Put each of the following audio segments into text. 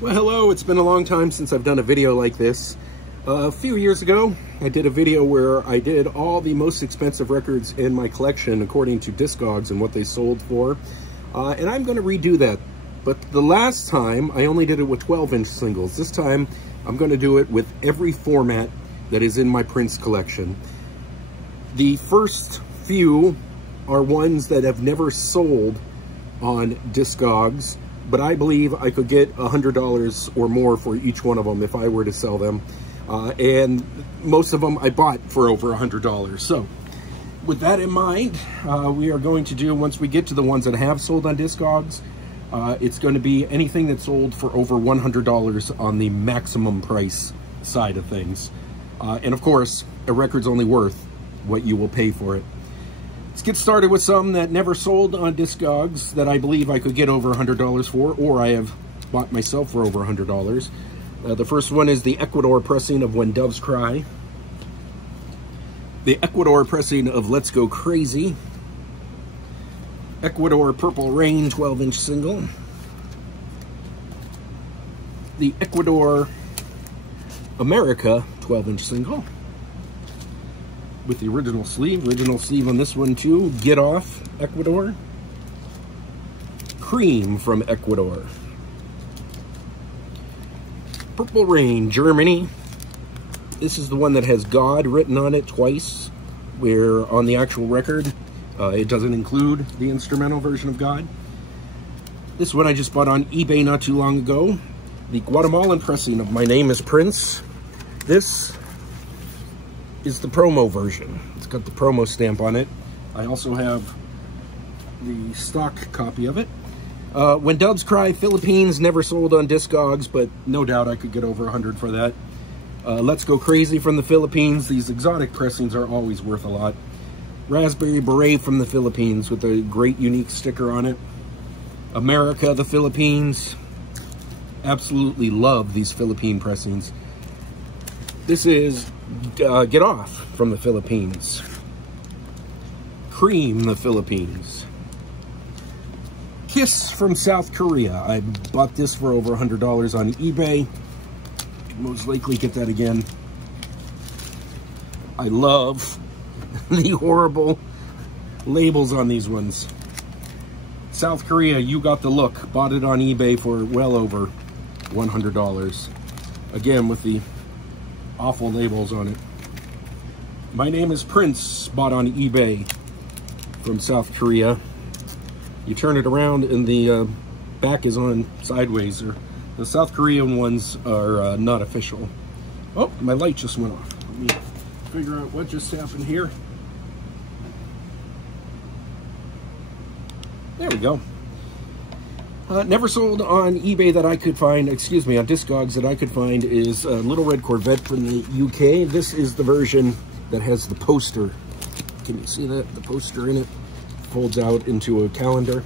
Well, hello, it's been a long time since I've done a video like this. A few years ago, I did a video where I did all the most expensive records in my collection according to Discogs and what they sold for. And I'm going to redo that. But the last time, I only did it with 12-inch singles. This time, I'm going to do it with every format that is in my Prince collection. The first few are ones that have never sold on Discogs, but I believe I could get $100 or more for each one of them if I were to sell them. And most of them I bought for over $100. So with that in mind, we are going to do, once we get to the ones that have sold on Discogs, it's going to be anything that sold for over $100 on the maximum price side of things. And of course, a record's only worth what you will pay for it. Let's get started with some that never sold on Discogs that I believe I could get over $100 for, or I have bought myself for over $100. The first one is the Ecuador pressing of When Doves Cry. The Ecuador pressing of Let's Go Crazy. Ecuador Purple Rain 12-inch single. The Ecuador America 12-inch single. With the original sleeve on this one too. Get Off, Ecuador. Cream from Ecuador. Purple Rain, Germany. This is the one that has God written on it twice, where on the actual record, it doesn't include the instrumental version of God. This one I just bought on eBay not too long ago. The Guatemalan pressing of My Name is Prince. This is the promo version. It's got the promo stamp on it. I also have the stock copy of it. When Doves Cry, Philippines, never sold on Discogs, but no doubt I could get over 100 for that. Let's Go Crazy from the Philippines. These exotic pressings are always worth a lot. Raspberry Beret from the Philippines with a great unique sticker on it. America, the Philippines. Absolutely love these Philippine pressings. This is Get Off from the Philippines. Cream, the Philippines. Kiss from South Korea. I bought this for over $100 on eBay. Most likely get that again. I love the horrible labels on these ones. South Korea, You Got the Look. Bought it on eBay for well over $100. Again, with the awful labels on it. My Name is Prince, bought on eBay from South Korea. You turn it around and the back is on sideways. The South Korean ones are not official. Oh, my light just went off. Let me figure out what just happened here. There we go. Never sold on eBay that I could find, excuse me, on Discogs that I could find is Little Red Corvette from the UK. This is the version that has the poster. Can you see that? The poster in it folds out into a calendar.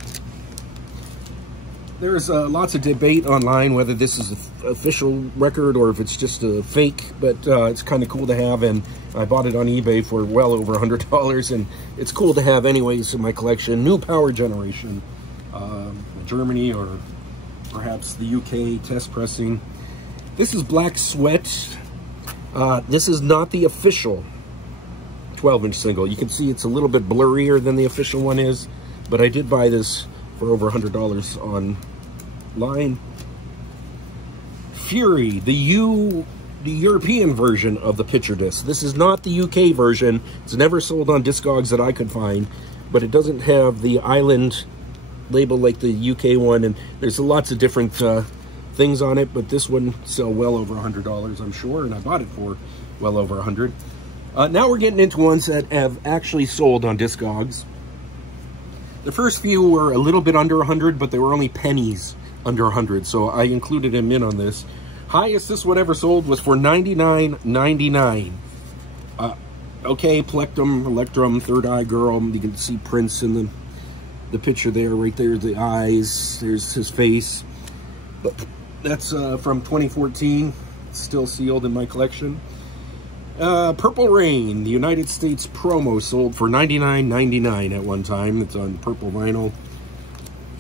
There's lots of debate online whether this is an official record or if it's just a fake, but it's kind of cool to have, and I bought it on eBay for well over $100, and it's cool to have anyways in my collection. New Power Generation. Germany or perhaps the UK test pressing. This is Black Sweat. This is not the official 12-inch single. You can see it's a little bit blurrier than the official one is, but I did buy this for over $100 online. Fury, the European version of the picture disc. This is not the UK version. It's never sold on Discogs that I could find, but it doesn't have the island label like the UK one, and there's lots of different things on it, but this one sell well over $100, I'm sure, and I bought it for well over 100. Now we're getting into ones that have actually sold on Discogs. The first few were a little bit under 100, but they were only pennies under 100, so I included them in on this. Highest this one ever sold was for $99.99. Okay, Plectrum, Electrum, Third Eye Girl. You can see Prince in the picture there, right there, the eyes, there's his face. But that's from 2014, it's still sealed in my collection. Purple Rain, the United States promo, sold for $99.99 at one time. It's on purple vinyl.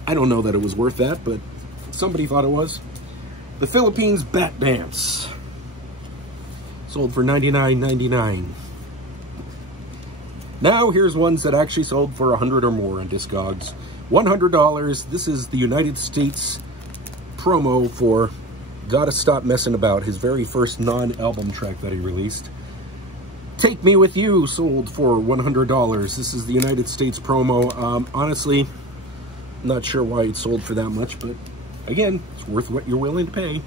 I don't know that it was worth that, but somebody thought it was. The Philippines Bat Dance. Sold for $99.99. Now here's ones that actually sold for $100 or more on Discogs. $100. This is the United States promo for Gotta Stop Messin' About, his very first non-album track that he released. Take Me With You sold for $100. This is the United States promo. Honestly, not sure why it sold for that much, but again, it's worth what you're willing to pay.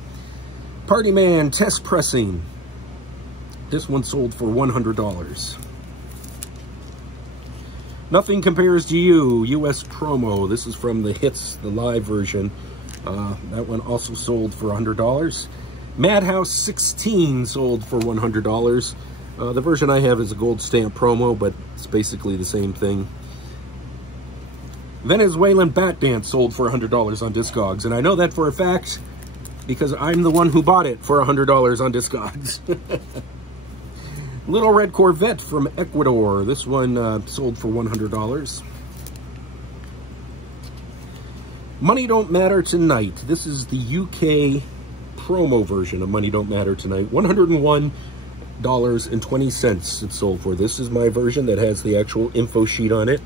Party Man Test Pressing. This one sold for $100. Nothing Compares to You, US promo. This is from the Hits, the live version. That one also sold for $100. Madhouse 16 sold for $100. The version I have is a gold stamp promo, but it's basically the same thing. Venezuelan Bat Dance sold for $100 on Discogs, and I know that for a fact because I'm the one who bought it for $100 on Discogs. Little Red Corvette from Ecuador. This one sold for $100. Money Don't Matter Tonight. This is the UK promo version of Money Don't Matter Tonight. $101.20 it sold for. This is my version that has the actual info sheet on it.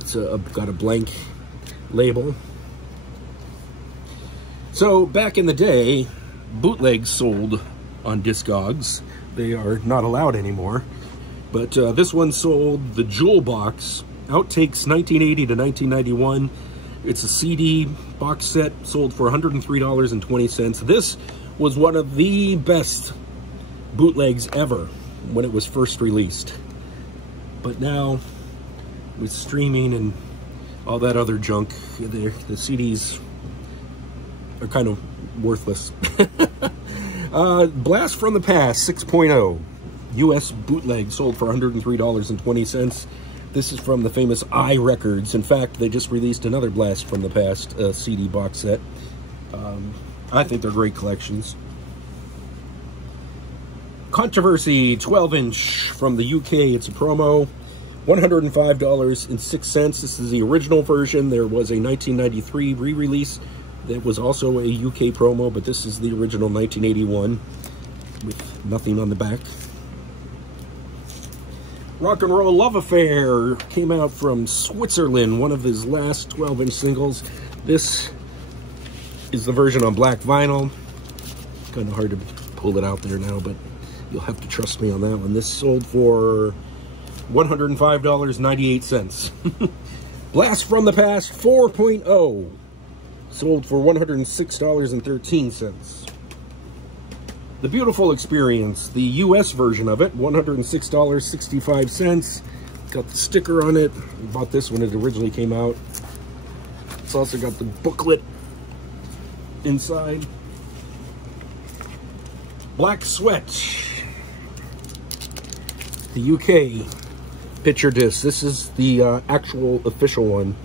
It's got a blank label. So back in the day, bootlegs sold on Discogs. They are not allowed anymore. But this one sold the Jewel Box, Outtakes 1980 to 1991. It's a CD box set, sold for $103.20. This was one of the best bootlegs ever when it was first released. But now, with streaming and all that other junk, the CDs are kind of worthless. Blast from the Past 6.0 US bootleg sold for $103.20. This is from the famous I Records. In fact, they just released another Blast from the Past CD box set. I think they're great collections. Controversy 12-inch from the UK. It's a promo. $105.06. This is the original version. There was a 1993 re-release that was also a UK promo, but this is the original 1981 with nothing on the back. Rock and Roll Love Affair came out from Switzerland, one of his last 12-inch singles. This is the version on black vinyl. Kind of hard to pull it out there now, but you'll have to trust me on that one. This sold for $105.98. Blast from the Past 4.0 sold for $106.13. The Beautiful Experience, the US version of it, $106.65. Got the sticker on it. I bought this when it originally came out. It's also got the booklet inside. Black Sweat, the UK picture disc. This is the actual official one.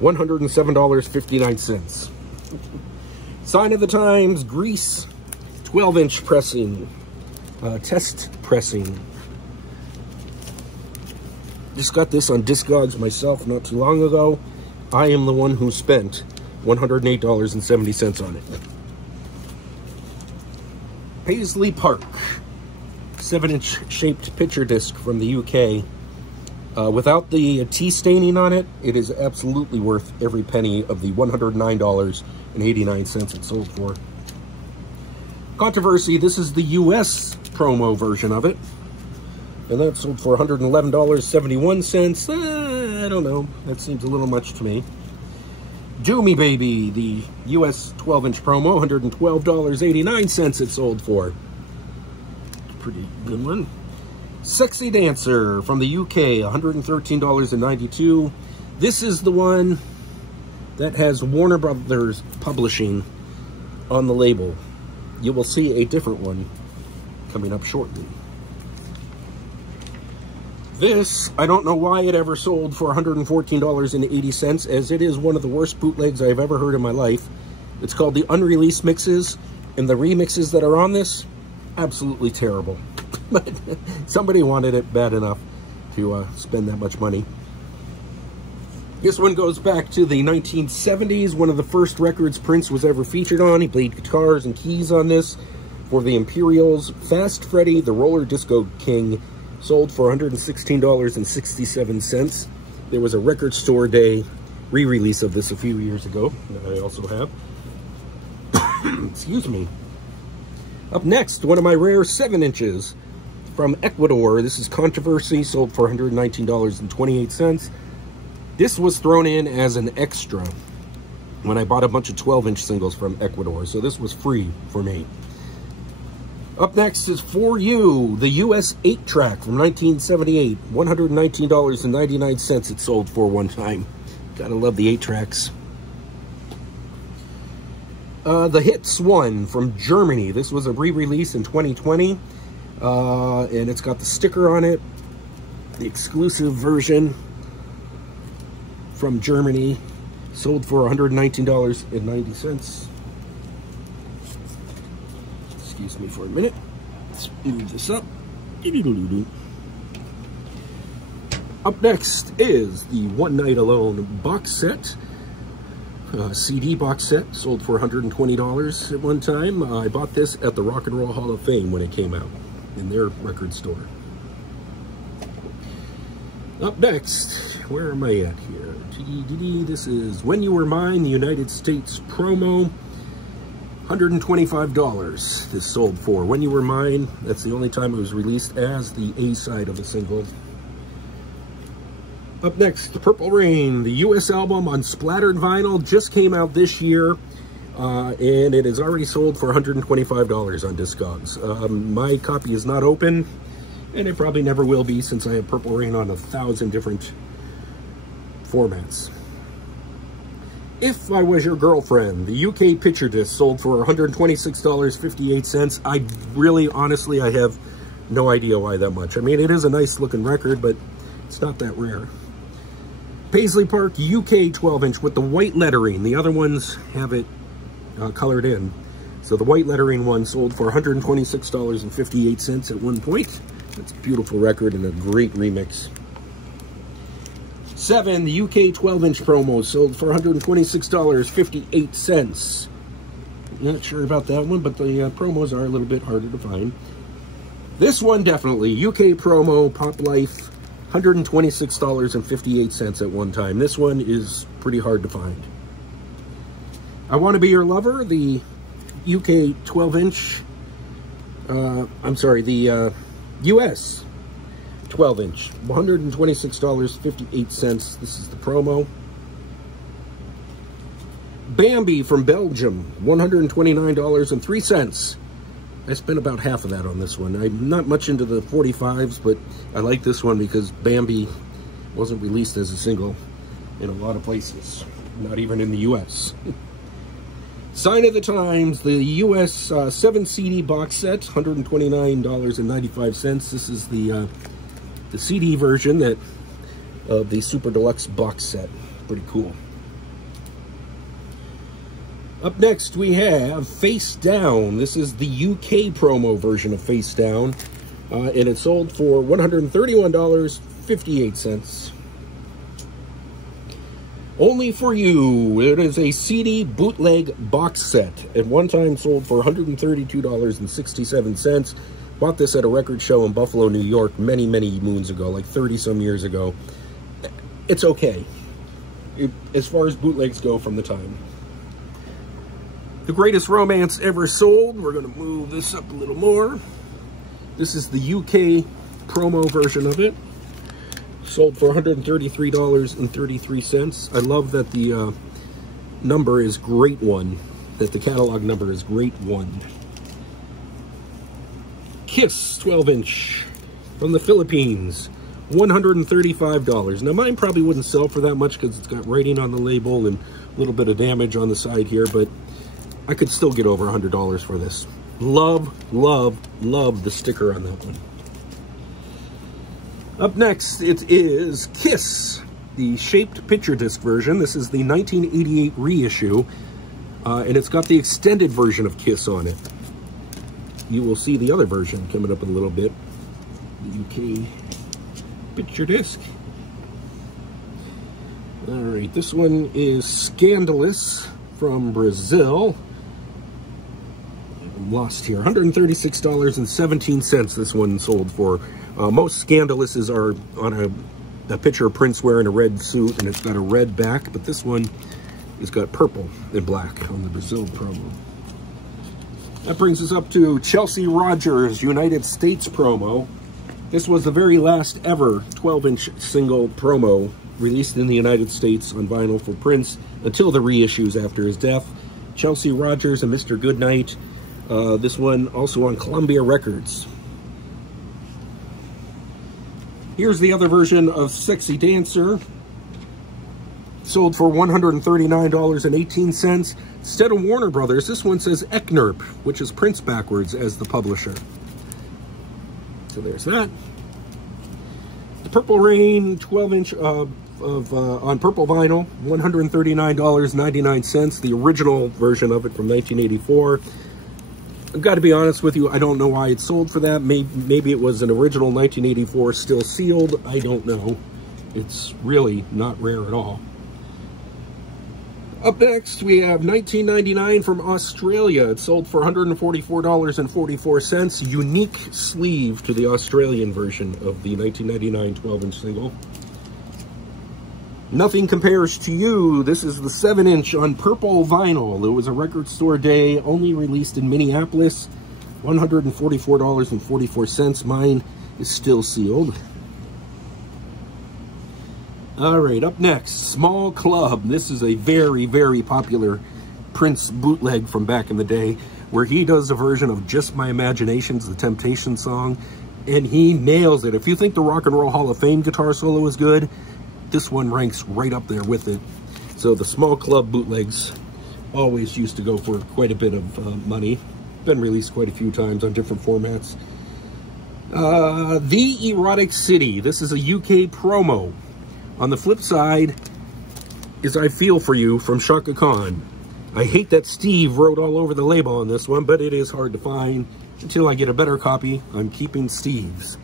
$107.59. Sign of the Times, Grease, 12-inch pressing, test pressing. Just got this on Discogs myself not too long ago. I am the one who spent $108.70 on it. Paisley Park, 7-inch shaped picture disc from the UK. Without the tea staining on it, it is absolutely worth every penny of the $109.89 it sold for. Controversy, this is the US promo version of it. And that sold for $111.71. I don't know, that seems a little much to me. Do Me Baby, the US 12-inch promo, $112.89 it sold for. Pretty good one. Sexy Dancer from the UK, $113.92. This is the one that has Warner Brothers Publishing on the label. You will see a different one coming up shortly. This, I don't know why it ever sold for $114.80, as it is one of the worst bootlegs I've ever heard in my life. It's called the Unreleased Mixes, and the remixes that are on this, absolutely terrible. But somebody wanted it bad enough to spend that much money. This one goes back to the 1970s, one of the first records Prince was ever featured on. He played guitars and keys on this for the Imperials. Fast Freddy, the Roller Disco King, sold for $116.67. There was a Record Store Day re-release of this a few years ago that I also have. Excuse me. Up next, one of my rare 7-inches from Ecuador. This is Controversy, sold for $119.28. This was thrown in as an extra when I bought a bunch of 12-inch singles from Ecuador, so this was free for me. Up next is For You, the US 8-track from 1978, $119.99 it sold for one time. Gotta love the 8-tracks. The Hits one from Germany. This was a re-release in 2020, and it's got the sticker on it, the exclusive version from Germany, sold for $119.90. Excuse me for a minute. Let's move this up. Up next is the One Night Alone box set. CD box set, sold for $120 at one time. I bought this at the Rock and Roll Hall of Fame when it came out in their record store. Up next, where am I at here? This is When You Were Mine, the United States promo. $125 this sold for. When You Were Mine, that's the only time it was released as the A-side of the single. Up next, The Purple Rain, the US album on splattered vinyl, just came out this year, and it is already sold for $125 on Discogs. My copy is not open, and it probably never will be since I have Purple Rain on 1,000 different formats. If I Was Your Girlfriend, the UK picture disc, sold for $126.58. I really, honestly, I have no idea why that much. I mean, it is a nice looking record, but it's not that rare. Paisley Park UK 12-inch with the white lettering. The other ones have it colored in. So the white lettering one sold for $126.58 at one point. It's a beautiful record and a great remix. 7, the UK 12-inch promo, sold for $126.58. Not sure about that one, but the promos are a little bit harder to find. This one definitely, UK promo, Pop Life, $126.58 at one time. This one is pretty hard to find. I Want to Be Your Lover, the UK 12-inch, I'm sorry, the US 12-inch, $126.58. This is the promo. Bambi from Belgium, $129.03. I spent about half of that on this one. I'm not much into the 45s, but I like this one because Bambi wasn't released as a single in a lot of places, not even in the US. Sign of the Times, the US 7 CD box set, $129.95. This is the CD version of the Super Deluxe box set. Pretty cool. Up next, we have Face Down. This is the UK promo version of Face Down, and it sold for $131.58. Only For You. It is a CD bootleg box set. At one time sold for $132.67. Bought this at a record show in Buffalo, New York many, many moons ago, like 30-some years ago. It's okay, as far as bootlegs go from the time. The Greatest Romance Ever Sold. We're going to move this up a little more. This is the UK promo version of it. Sold for $133.33. I love that the number is Great One, that the catalog number is Great One. Kiss 12-inch from the Philippines, $135. Now mine probably wouldn't sell for that much because it's got writing on the label and a little bit of damage on the side here, but I could still get over $100 for this. Love, love, love the sticker on that one. Up next, it is Kiss, the shaped picture disc version. This is the 1988 reissue, and it's got the extended version of Kiss on it. You will see the other version coming up in a little bit. The UK picture disc. All right, this one is Scandalous from Brazil. I'm lost here. $136.17 this one sold for. Most Scandalouses are on a picture of Prince wearing a red suit, and it's got a red back, but this one has got purple and black on the Brazil promo. That brings us up to Chelsea Rogers United States promo. This was the very last ever 12-inch single promo released in the United States on vinyl for Prince until the reissues after his death. Chelsea Rogers and Mr. Goodnight. This one also on Columbia Records. Here's the other version of Sexy Dancer. Sold for $139.18. Instead of Warner Brothers, this one says Eknerp, which is Prince backwards, as the publisher. So there's that. The Purple Rain 12-inch on purple vinyl, $139.99. The original version of it from 1984. I've got to be honest with you, I don't know why it sold for that. Maybe it was an original 1984 still sealed. I don't know. It's really not rare at all. Up next, we have 1999 from Australia. It sold for $144.44. Unique sleeve to the Australian version of the 1999 12-inch single. Nothing Compares to You. This is the 7-inch on purple vinyl. It was a record store day, only released in Minneapolis. $144.44. Mine is still sealed. All right, up next, Small Club. This is a very, very popular Prince bootleg from back in the day, where he does a version of Just My Imagination's The Temptation song, and he nails it. If you think the Rock and Roll Hall of Fame guitar solo is good, this one ranks right up there with it. So the Small Club bootlegs always used to go for quite a bit of money. Been released quite a few times on different formats. The Erotic City. This is a UK promo. On the flip side is I Feel For You from Shaka Khan. I hate that Steve wrote all over the label on this one, but it is hard to find. Until I get a better copy, I'm keeping Steve's.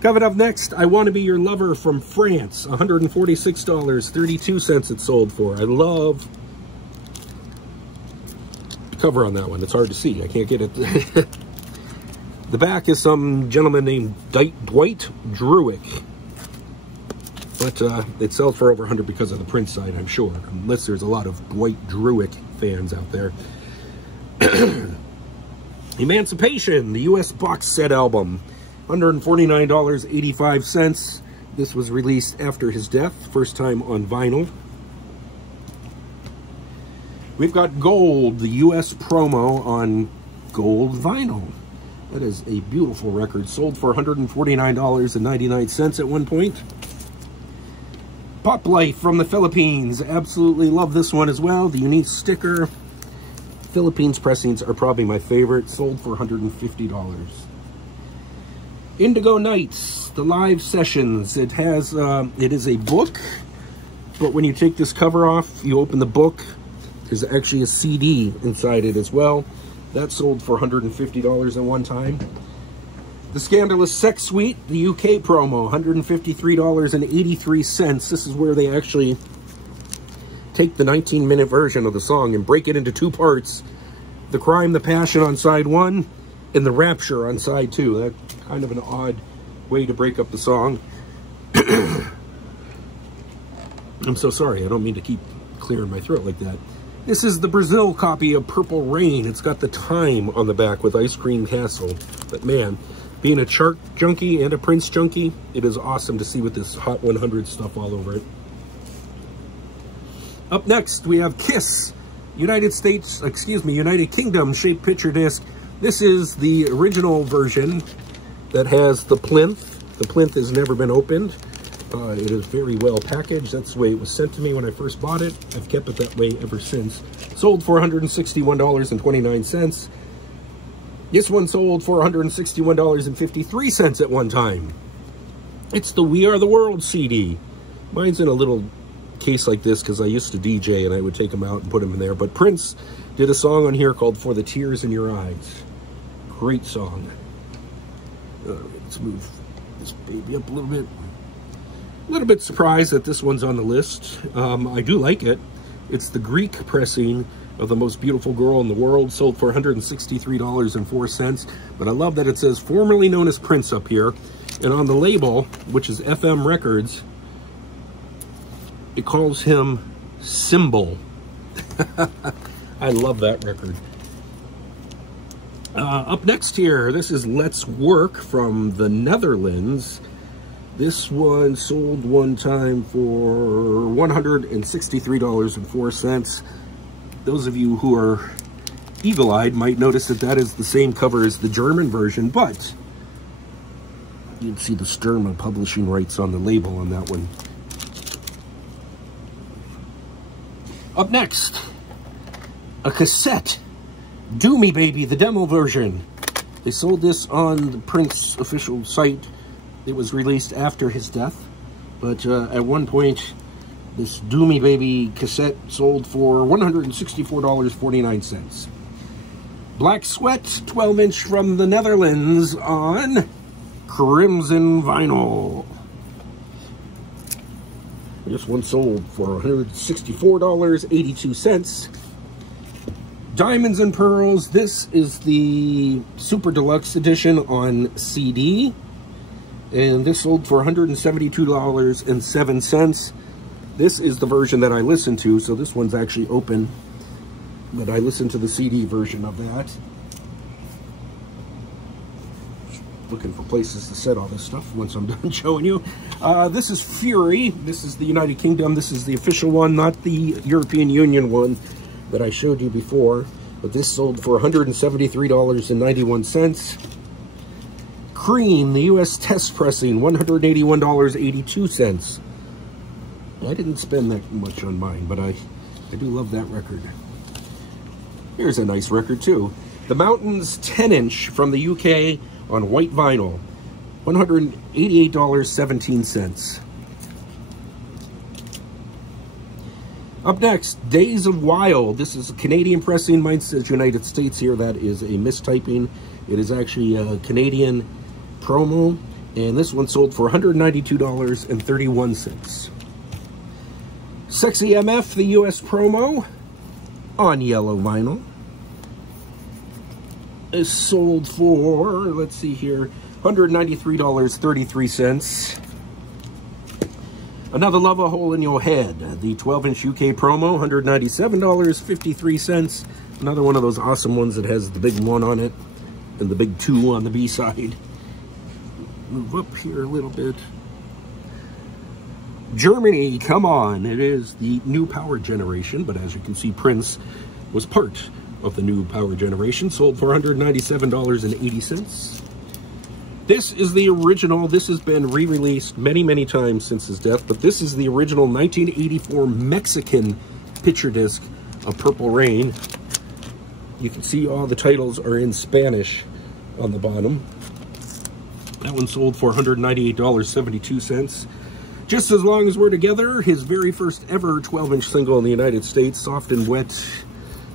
Coming up next, I Want to Be Your Lover from France. $146.32 it sold for. I love the cover on that one. It's hard to see. I can't get it. The back is some gentleman named Dwight Druick. But it sells for over 100 because of the Prince side, I'm sure. Unless there's a lot of Dwight Druick fans out there. Emancipation, the U.S. box set album. $149.85. This was released after his death, first time on vinyl. We've got Gold, the U.S. promo on gold vinyl. That is a beautiful record. Sold for $149.99 at one point. Pop Life from the Philippines. Absolutely love this one as well. The unique sticker. Philippines pressings are probably my favorite. Sold for $150. Indigo Nights, the live sessions. It has, it is a book, but when you take this cover off, you open the book, there's actually a CD inside it as well. That sold for $150 at one time. The Scandalous Sex Suite, the UK promo, $153.83. This is where they actually take the 19-minute version of the song and break it into two parts. The Crime, the Passion on side one, and the Rapture on side two. That's kind of an odd way to break up the song. I'm so sorry. I don't mean to keep clearing my throat like that. This is the Brazil copy of Purple Rain. It's got the time on the back with Ice Cream Castle. But man, being a chart junkie and a Prince junkie, it is awesome to see with this Hot 100 stuff all over it. Up next, we have Kiss, United Kingdom shaped picture disc. This is the original version that has the plinth. The plinth has never been opened. It is very well packaged. That's the way it was sent to me when I first bought it. I've kept it that way ever since. Sold for $161.29. This one sold for $161.53 at one time. It's the We Are the World CD. Mine's in a little case like this because I used to DJ and I would take them out and put them in there. But Prince did a song on here called For the Tears in Your Eyes. Great song. Let's move this baby up a little bit. A little bit surprised that this one's on the list. I do like it. It's the Greek pressing of The Most Beautiful Girl in the World, sold for $163.04. But I love that it says formerly known as Prince up here. And on the label, which is FM Records, it calls him Symbol. I love that record. Up next here, this is Let's Work from the Netherlands. This one sold one time for $163.04. Those of you who are eagle-eyed might notice that that is the same cover as the German version, but you can see the Sturma publishing rights on the label on that one. Up next, a cassette. Do Me Baby, the demo version. They sold this on the Prince official site. It was released after his death, but at one point, this Do Me Baby cassette sold for $164.49. Black Sweat, 12-inch from the Netherlands on Crimson vinyl. This one sold for $164.82. Diamonds and Pearls. This is the Super Deluxe edition on CD. And this sold for $172.07. This is the version that I listened to, so this one's actually open. But I listened to the CD version of that. Looking for places to set all this stuff once I'm done showing you. This is Fury. This is the United Kingdom. This is the official one, not the European Union one that I showed you before. But this sold for $173.91. Cream, the U.S. test pressing, $181.82. I didn't spend that much on mine, but I do love that record. Here's a nice record, too. The Mountains 10-inch from the UK on white vinyl, $188.17. Up next, Days of Wild. This is a Canadian pressing. Mine says United States here. That is a mistyping. It is actually a Canadian promo, and this one sold for $192.31. Sexy MF, the US promo on yellow vinyl, is sold for, let's see here, $193.33. Another Love a Hole in Your Head, the 12-inch UK promo, $197.53. Another one of those awesome ones that has the big 1 on it and the big 2 on the B side. Move up here a little bit. Germany, come on. It is the new power generation, but as you can see, Prince was part of the new power generation, sold for $197.80. This is the original. This has been re-released many, many times since his death, but this is the original 1984 Mexican picture disc of Purple Rain. You can see all the titles are in Spanish on the bottom. That one sold for $198.72. Just As Long As We're Together, his very first ever 12-inch single in the United States, Soft and Wet,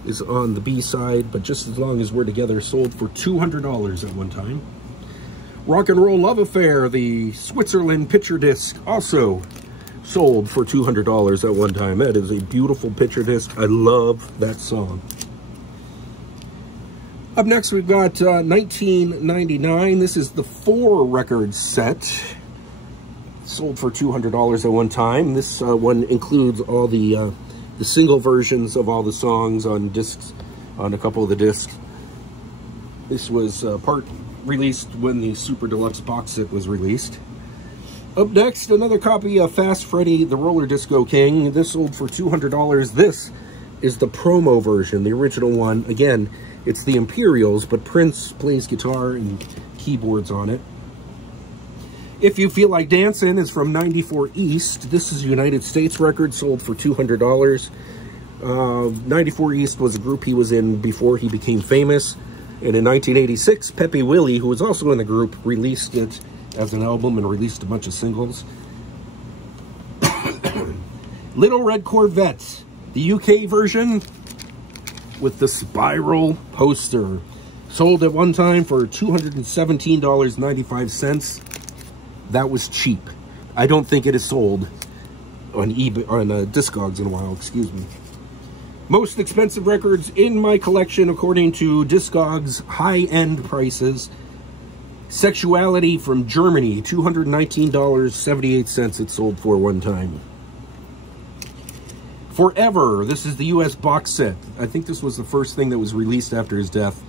is on the B side, but Just As Long As We're Together sold for $200 at one time. Rock and Roll Love Affair, the Switzerland picture disc, also sold for $200 at one time. That is a beautiful picture disc. I love that song. Up next, we've got 1999. This is the 4 record set. Sold for $200 at one time. This one includes all the single versions of all the songs on discs, on a couple of the discs. This was part released when the Super Deluxe box set was released. Up next, another copy of Fast Freddy, the Roller Disco King. This sold for $200. This is the promo version, the original one. Again, it's the Imperials, but Prince plays guitar and keyboards on it. If You Feel Like Dancing is from 94 East. This is a United States record, sold for $200. 94 East was a group he was in before he became famous. And in 1986, Pepe Willie, who was also in the group, released it as an album and released a bunch of singles. Little Red Corvette, the UK version with the spiral poster. Sold at one time for $217.95. That was cheap. I don't think it is sold on eBay, on Discogs in a while, excuse me. Most expensive records in my collection, according to Discogs high-end prices. Sexuality from Germany, $219.78 it sold for one time. Forever, this is the US box set. I think this was the first thing that was released after his death.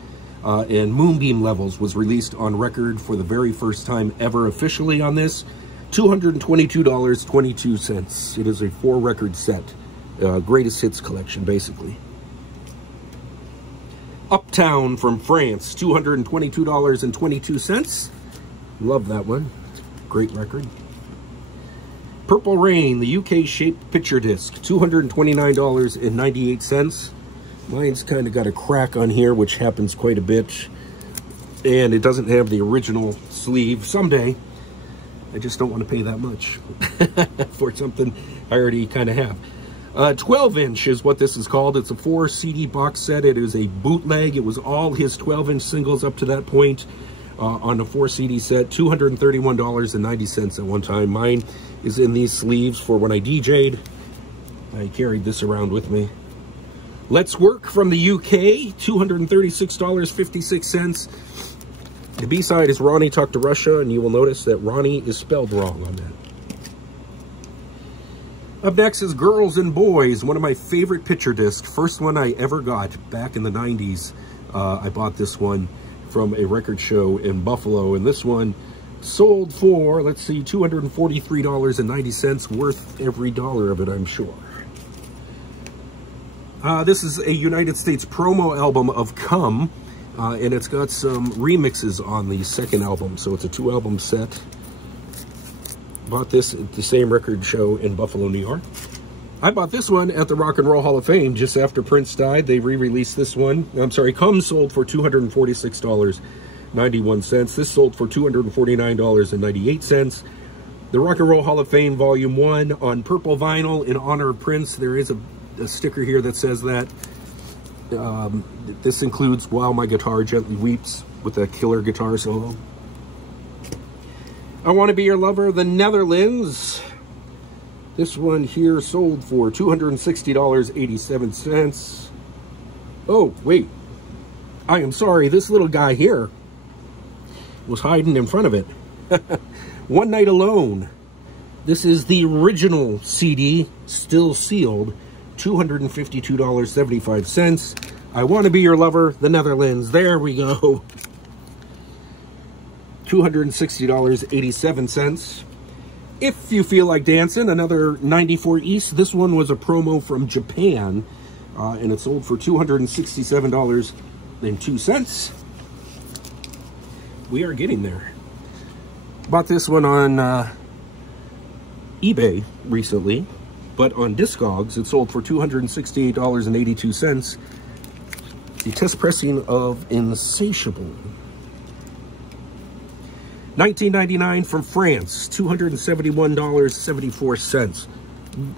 And Moonbeam Levels was released on record for the very first time ever officially on this. $222.22. It is a 4-record set. Greatest hits collection, basically. Uptown from France, $222.22. Love that one. Great record. Purple Rain, the UK-shaped picture disc, $229.98. Mine's kind of got a crack on here, which happens quite a bit. And it doesn't have the original sleeve. Someday, I just don't want to pay that much for something I already kind of have. 12-inch is what this is called. It's a 4-CD box set. It is a bootleg. It was all his 12-inch singles up to that point on a 4-CD set. $231.90 at one time. Mine is in these sleeves for when I DJ'd. I carried this around with me. Let's Work from the UK, $236.56. The B-side is Ronnie Talked to Russia, and you will notice that Ronnie is spelled wrong on that. Up next is Girls and Boys, one of my favorite picture discs. First one I ever got back in the 90s. I bought this one from a record show in Buffalo, and this one sold for, let's see, $243.90, worth every dollar of it, I'm sure. This is a United States promo album of Come, and it's got some remixes on the second album, so it's a 2-album set. Bought this at the same record show in Buffalo, New York. I bought this one at the Rock and Roll Hall of Fame just after Prince died. They re-released this one. I'm sorry, Come sold for $246.91. This sold for $249.98. The Rock and Roll Hall of Fame Volume 1 on purple vinyl in honor of Prince. There is a sticker here that says that. This includes While My Guitar Gently Weeps with a killer guitar solo. I Want to Be Your Lover, the Netherlands. This one here sold for $260.87. Oh, wait. I am sorry. This little guy here was hiding in front of it. One Night Alone. This is the original CD, still sealed. $252.75. I Want to Be Your Lover, the Netherlands. There we go. $260.87. If you feel like dancing, another 94 East. This one was a promo from Japan, and it sold for $267.02. We are getting there. Bought this one on eBay recently, but on Discogs, it sold for $268.82. The test pressing of Insatiable. 1999 from France, $271.74.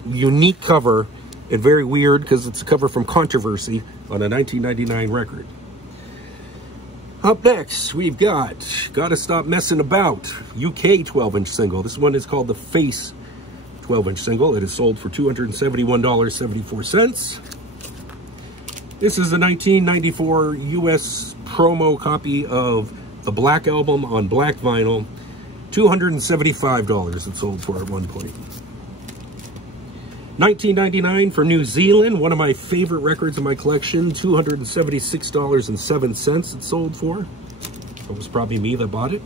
Unique cover, and very weird because it's a cover from Controversy on a 1999 record. Up next, we've got Gotta Stop Messing About, UK 12-inch single. This one is called the Face 12-inch single. It is sold for $271.74. This is a 1994 US promo copy of the Black Album on black vinyl. $275 it sold for at one point. 1999 from New Zealand, one of my favorite records in my collection. $276.07 it sold for. It was probably me that bought it.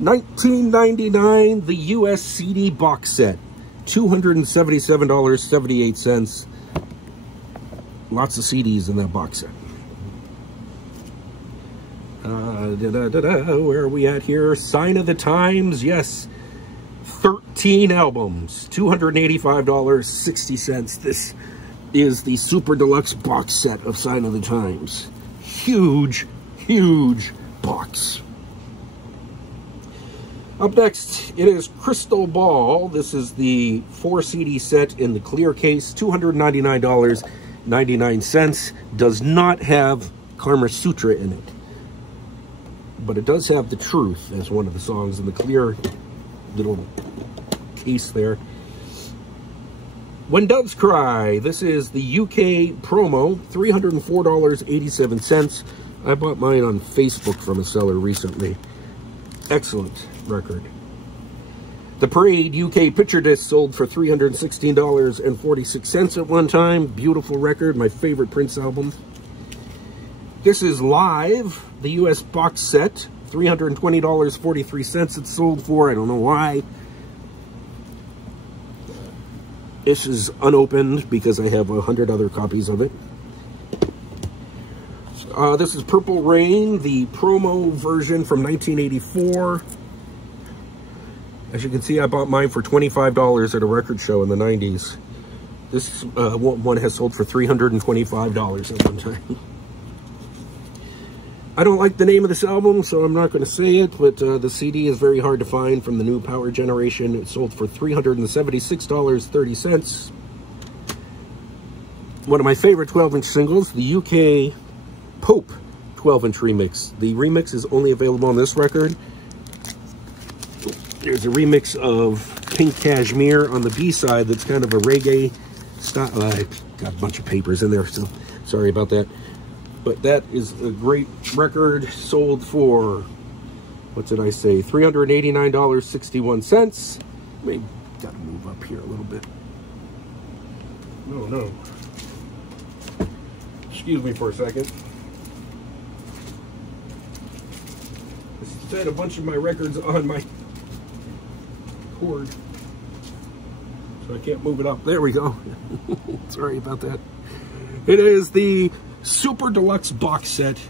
1999, the US CD box set. $277.78. Lots of CDs in that box set. Where are we at here? Sign of the Times, yes. 13 albums, $285.60. This is the Super Deluxe box set of Sign of the Times. Huge, huge box. Up next, it is Crystal Ball. This is the 4-CD set in the clear case, $299.99. Does not have Karma Sutra in it, but it does have The Truth as one of the songs in the clear little case there. When Doves Cry. This is the UK promo, $304.87. I bought mine on Facebook from a seller recently. Excellent record. The Parade UK picture disc sold for $316.46 at one time. Beautiful record, my favorite Prince album. This is Live, the US box set, $320.43 it's sold for. I don't know why. This is unopened because I have 100 other copies of it. This is Purple Rain, the promo version from 1984. As you can see, I bought mine for $25 at a record show in the 90s. This one has sold for $325 at one time. I don't like the name of this album, so I'm not going to say it, but the CD is very hard to find from the new Power Generation. It sold for $376.30. One of my favorite 12-inch singles, the UK Pope 12-inch remix. The remix is only available on this record. There's a remix of Pink Cashmere on the B-side that's kind of a reggae style. I got a bunch of papers in there, so sorry about that. But that is a great record, sold for, what did I say, $389.61. Maybe gotta move up here a little bit. No. Excuse me for a second. I set a bunch of my records on my cord, so I can't move it up. There we go. Sorry about that. It is the Super Deluxe box set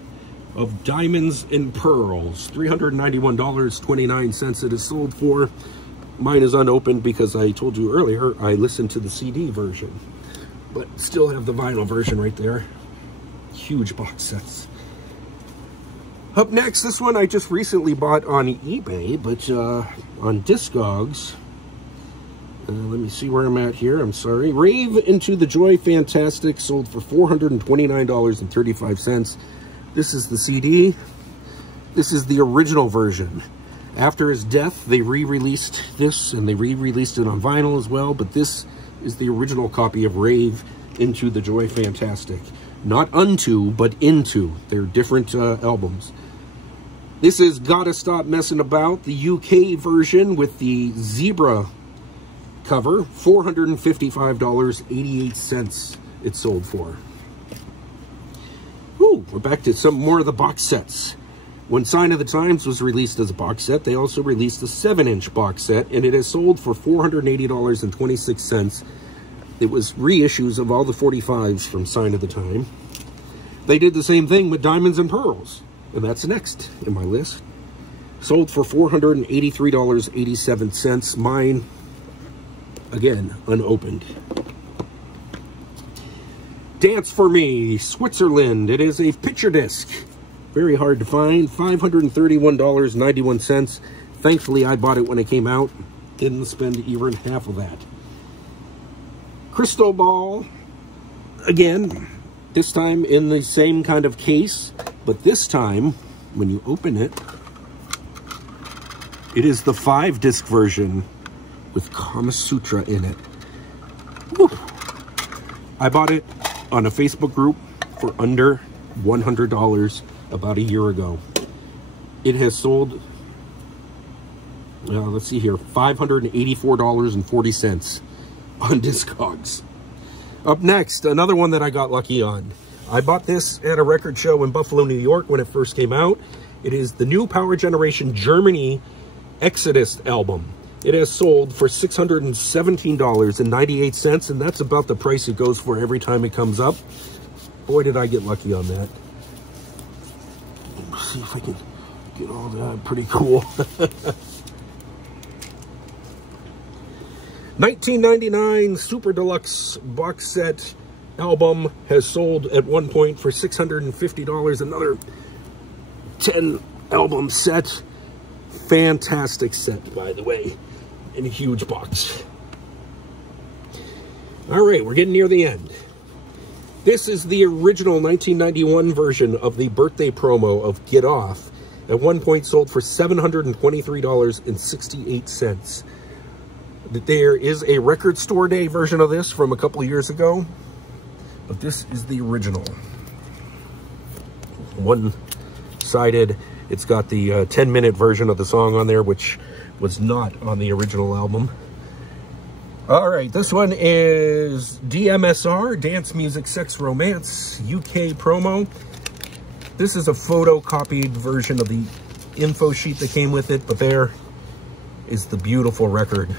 of Diamonds and Pearls, $391.29 it is sold for. Mine is unopened because I told you earlier I listened to the CD version, but still have the vinyl version right there. Huge box sets. Up next, this one I just recently bought on eBay, but on Discogs. Let me see where I'm at here. I'm sorry. Rave Into the Joy Fantastic sold for $429.35. This is the CD. This is the original version. After his death, they re-released this, and they re-released it on vinyl as well, but this is the original copy of Rave Into the Joy Fantastic. Not Unto, but Into. They're different albums. This is Gotta Stop Messing About, the UK version with the zebra cover, $455.88 it sold for. Ooh, we're back to some more of the box sets. When Sign of the Times was released as a box set, they also released a 7-inch box set, and it has sold for $480.26. It was reissues of all the 45s from Sign of the Time. They did the same thing with Diamonds and Pearls, and that's next in my list. Sold for $483.87. Mine, again, unopened. Dance for Me, Switzerland. It is a picture disc. Very hard to find. $531.91. Thankfully, I bought it when it came out. Didn't spend even half of that. Crystal Ball. Again, this time in the same kind of case. But this time, when you open it, it is the 5-disc version with Kama Sutra in it. Woo. I bought it on a Facebook group for under $100 about a year ago. It has sold, let's see here, $584.40 on Discogs. Up next, another one that I got lucky on. I bought this at a record show in Buffalo, New York when it first came out. It is the new Power Generation Germany Exodus album. It has sold for $617.98, and that's about the price it goes for every time it comes up. Boy, did I get lucky on that. Let's see if I can get all that. Pretty cool. 1999 Super Deluxe box set album has sold at one point for $650. Another 10 album set. Fantastic set, by the way. In a huge box. All right, we're getting near the end. This is the original 1991 version of the birthday promo of Get Off. At one point sold for $723.68. There is a record store day version of this from a couple of years ago, but this is the original. One-sided. It's got the 10-minute version of the song on there, which was not on the original album. All right, this one is DMSR, Dance Music Sex Romance, UK promo. This is a photocopied version of the info sheet that came with it, but there is the beautiful record.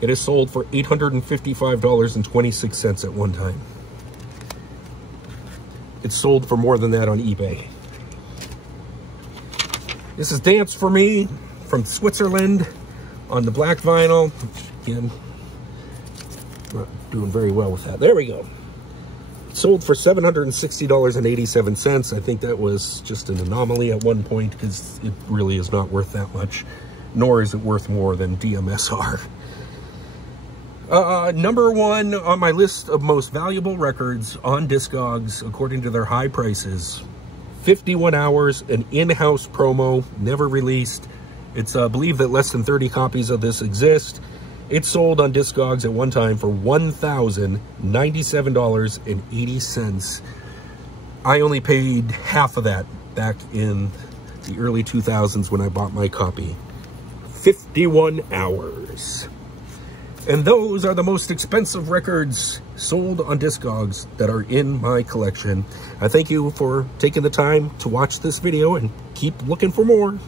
It is sold for $855.26 at one time. It's sold for more than that on eBay. This is Dance for Me from Switzerland on the black vinyl. Again, not doing very well with that. There we go. Sold for $760.87. I think that was just an anomaly at one point because it really is not worth that much, nor is it worth more than DMSR. Number one on my list of most valuable records on Discogs, according to their high prices, 51 Hours, an in-house promo, never released. It's believed that less than 30 copies of this exist. It sold on Discogs at one time for $1,097.80. I only paid half of that back in the early 2000s when I bought my copy. 51 Hours. And those are the most expensive records sold on Discogs that are in my collection. I thank you for taking the time to watch this video and keep looking for more.